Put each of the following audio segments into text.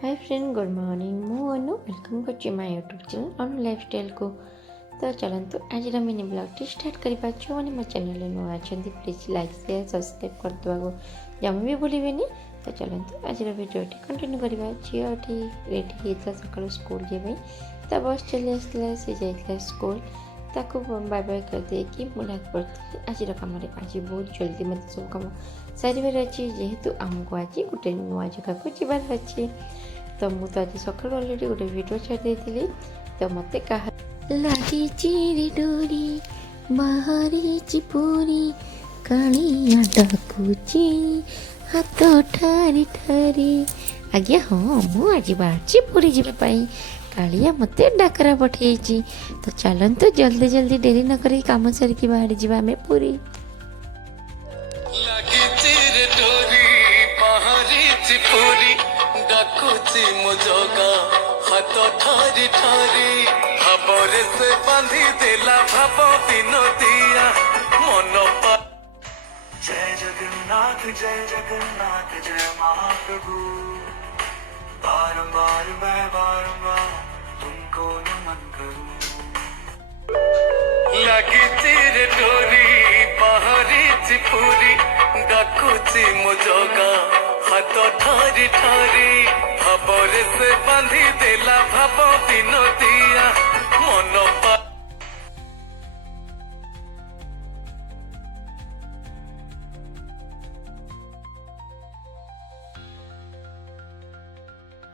Hi friend, good morning. मु अनु welcome कर my YouTube channel Anu lifestyle को। तो चलतु आज मिनी ब्लॉग स्टार्ट करवा। जो मैंने मो चैनल नुआ अच्छा प्लीज लाइक शेयर सब्सक्राइब कर देवा जमा भी भूलें। तो चलतु आज भिडियो कंटिन्यू करवा। झीटी रेडी होता सका स्कूल जाए तो बस चली आसला सी जाता स्कूल ताको बाय बाय कर देकी मुझे पड़ी आज कम आज बहुत जल्दी मतलब सब कम सारे अच्छी जेहेतु आमको आज गोटे नुआ जगह को जीवार अच्छे। तो मुझे तो आज सकाल अलरेडी गोटे भिडियो छाड़ी तो मत कहा लगी चिरी डोरी बाहरी चिपुरी कालिया डाकुची हाथ ठारी ठारी। आज्ञा हाँ मुझे बाहर पूरी जावाई कालिया मत डाकरा पठे। तो चलतु जल्दी जल्दी डेरी न करी काम सारिकी बाहर जावा आम पूरी। डाकुची मुजगा हाथ ठारी ठारी भावरे से बांधी देला भाव विनोदिया मन जय जगन्नाथ जय महाप्रभु बारंबार मैं बारंबार तुमको नमन करूं। लगी चिर डोरी बाहरी चिपुरी डाकुची मुजगा हाथ ठारी ठारी भावरे से बांधी देला भाव विनोदिया मन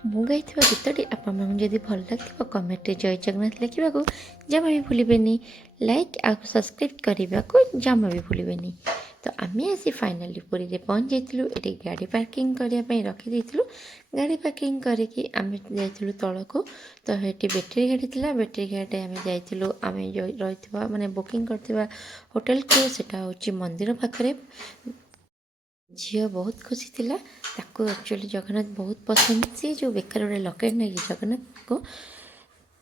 मु गाई गीतटी आपण जदि भल लगे कमेंट जय जगन्नाथ लिखा जमा भी भूलें। लाइक आ सब्सक्राइब करने को जमा भी भूलें। तो आम आसी फाइनाली पुरी रे पहुँच जाइलु। ये गाड़ी पार्किंग करने रखी गाड़ी पार्किंग करके आम जाइलु तल को। तो ये बैटेरी गाड़ी थी बैटेरी गाड़ी आम जाइलु आम रही माने बुकिंग करथिबा होटल को। सेटा होची मंदिर पाखरे। झील बहुत खुशी थिला ताको एक्चुअली जगन्नाथ बहुत पसंद सी जो बेकार गोटे लकेट नहीं जगन्नाथ को।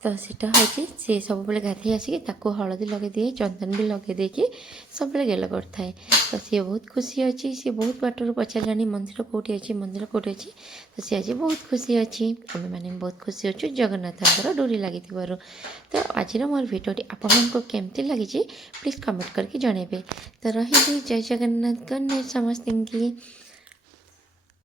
तो सीटा हूँ सी सब बेले गाधे आसिक हलदी लगे दिए चंदन भी लगे देकी सब गेल करए। तो सी बहुत खुशी अच्छी सी बहुत बाटर पचारानी मंदिर कौटी अच्छी मंदिर कौटी अच्छी। तो सी आज बहुत खुशी अच्छी आम मैंने बहुत खुशी अच्छु जगन्नाथ डोरी लगी। तो आज मोर भिडियोटी आपको केमती लगी प्लीज कमेंट करके जनइबे। तो रही जय जगन्नाथ गणेश समस्त की।